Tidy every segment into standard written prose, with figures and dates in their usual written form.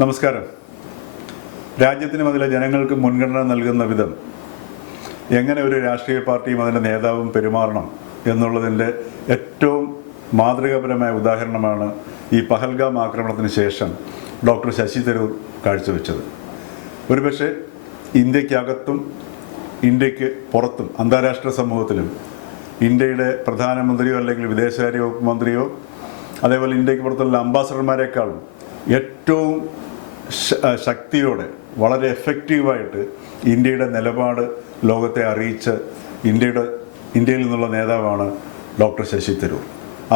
നമസ്കാരം. രാജ്യത്തിനും അതിലെ ജനങ്ങൾക്ക് മുൻഗണന നൽകുന്ന വിധം എങ്ങനെ ഒരു രാഷ്ട്രീയ പാർട്ടിയും അതിൻ്റെ നേതാവും പെരുമാറണം എന്നുള്ളതിൻ്റെ ഏറ്റവും മാതൃകാപരമായ ഉദാഹരണമാണ് ഈ പഹൽഗാം ആക്രമണത്തിന് ശേഷം ഡോക്ടർ ശശി തരൂർ കാഴ്ചവെച്ചത്. ഒരുപക്ഷെ ഇന്ത്യക്കകത്തും ഇന്ത്യക്ക് പുറത്തും അന്താരാഷ്ട്ര സമൂഹത്തിലും ഇന്ത്യയുടെ പ്രധാനമന്ത്രിയോ അല്ലെങ്കിൽ വിദേശകാര്യ വകുപ്പ് മന്ത്രിയോ അതേപോലെ ഇന്ത്യക്ക് പുറത്തുള്ള അംബാസഡർമാരെക്കാളും ഏറ്റവും ശക്തിയോടെ വളരെ എഫക്റ്റീവായിട്ട് ഇന്ത്യയുടെ നിലപാട് ലോകത്തെ അറിയിച്ച ഇന്ത്യയിൽ നിന്നുള്ള നേതാവാണ് ഡോക്ടർ ശശി തരൂർ.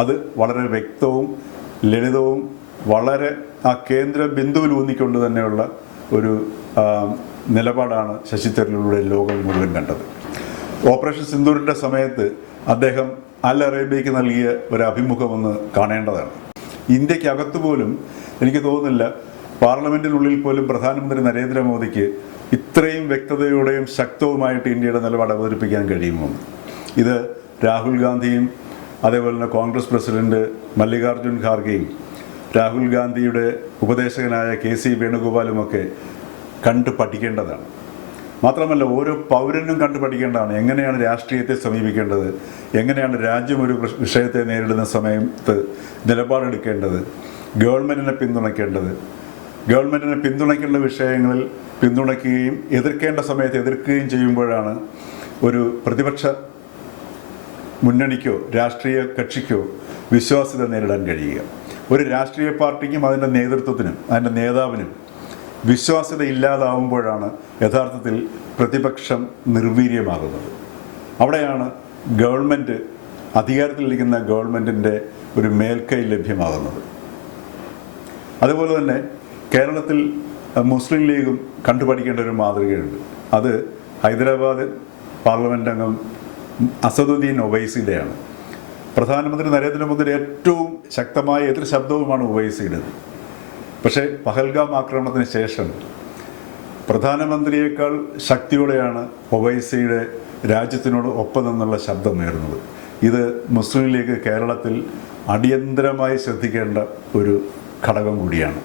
അത് വളരെ വ്യക്തവും ലളിതവും വളരെ ആ കേന്ദ്ര ബിന്ദുവിൽ ഊന്നിക്കൊണ്ട് തന്നെയുള്ള ഒരു നിലപാടാണ് ശശി തരൂരിലൂടെ ലോകം മുഴുവൻ കണ്ടത്. ഓപ്പറേഷൻ സിന്ദൂറിൻ്റെ സമയത്ത് അദ്ദേഹം അൽ അറേബ്യയ്ക്ക് നൽകിയ ഒരു അഭിമുഖമൊന്ന് കാണേണ്ടതാണ്. ഇന്ത്യക്കകത്ത് പോലും എനിക്ക് തോന്നുന്നില്ല പാർലമെൻറ്റിനുള്ളിൽ പോലും പ്രധാനമന്ത്രി നരേന്ദ്രമോദിക്ക് ഇത്രയും വ്യക്തതയോടെയും ശക്തവുമായിട്ട് ഇന്ത്യയുടെ നിലപാട് അവതരിപ്പിക്കാൻ കഴിയുമോ. ഇത് രാഹുൽ ഗാന്ധിയും അതേപോലെ തന്നെ കോൺഗ്രസ് പ്രസിഡന്റ് മല്ലികാർജുൻ ഖാർഗെയും രാഹുൽ ഗാന്ധിയുടെ ഉപദേശകനായ KC വേണുഗോപാലുമൊക്കെ കണ്ടു പഠിക്കേണ്ടതാണ്. മാത്രമല്ല ഓരോ പൗരനും കണ്ടു പഠിക്കേണ്ടതാണ് എങ്ങനെയാണ് രാഷ്ട്രീയത്തെ സമീപിക്കേണ്ടത്, എങ്ങനെയാണ് രാജ്യം ഒരു വിഷയത്തെ നേരിടുന്ന സമയത്ത് നിലപാടെടുക്കേണ്ടത്, ഗവൺമെൻറ്റിനെ പിന്തുണയ്ക്കേണ്ടത്, ഗവൺമെൻറ്റിനെ പിന്തുണയ്ക്കേണ്ട വിഷയങ്ങളിൽ പിന്തുണയ്ക്കുകയും എതിർക്കേണ്ട സമയത്ത് എതിർക്കുകയും ചെയ്യുമ്പോഴാണ് ഒരു പ്രതിപക്ഷ മുന്നണിക്കോ രാഷ്ട്രീയ കക്ഷിക്കോ വിശ്വാസ്യത നേരിടാൻ കഴിയുക. ഒരു രാഷ്ട്രീയ പാർട്ടിക്കും അതിൻ്റെ നേതൃത്വത്തിനും അതിൻ്റെ നേതാവിനും വിശ്വാസ്യത ഇല്ലാതാവുമ്പോഴാണ് യഥാർത്ഥത്തിൽ പ്രതിപക്ഷം നിർവീര്യമാകുന്നത്. അവിടെയാണ് ഗവൺമെൻറ് അധികാരത്തിലിരിക്കുന്ന ഗവൺമെൻറ്റിൻ്റെ ഒരു മേൽക്കൈ ലഭ്യമാകുന്നത്. അതുപോലെ തന്നെ കേരളത്തിൽ മുസ്ലിം ലീഗും കണ്ടുപഠിക്കേണ്ട ഒരു മാതൃകയുണ്ട്. അത് ഹൈദരാബാദ് പാർലമെൻറ്റ് അംഗം അസദുദ്ദീൻ ഒവൈസിയുടെയാണ്. പ്രധാനമന്ത്രി നരേന്ദ്രമോദിയുടെ ഏറ്റവും ശക്തമായ എതിർ ശബ്ദവുമാണ് ഒവൈസിയുടേത്. പക്ഷേ പഹൽഗാം ആക്രമണത്തിന് ശേഷം പ്രധാനമന്ത്രിയേക്കാൾ ശക്തിയോടെയാണ് ഒവൈസിയുടെ രാജ്യത്തിനോട് ഒപ്പം നിന്നുള്ള ശബ്ദം ഉയർന്നത്. ഇത് മുസ്ലിം ലീഗ് കേരളത്തിൽ അടിയന്തരമായി ശ്രദ്ധിക്കേണ്ട ഒരു ഘടകം കൂടിയാണ്.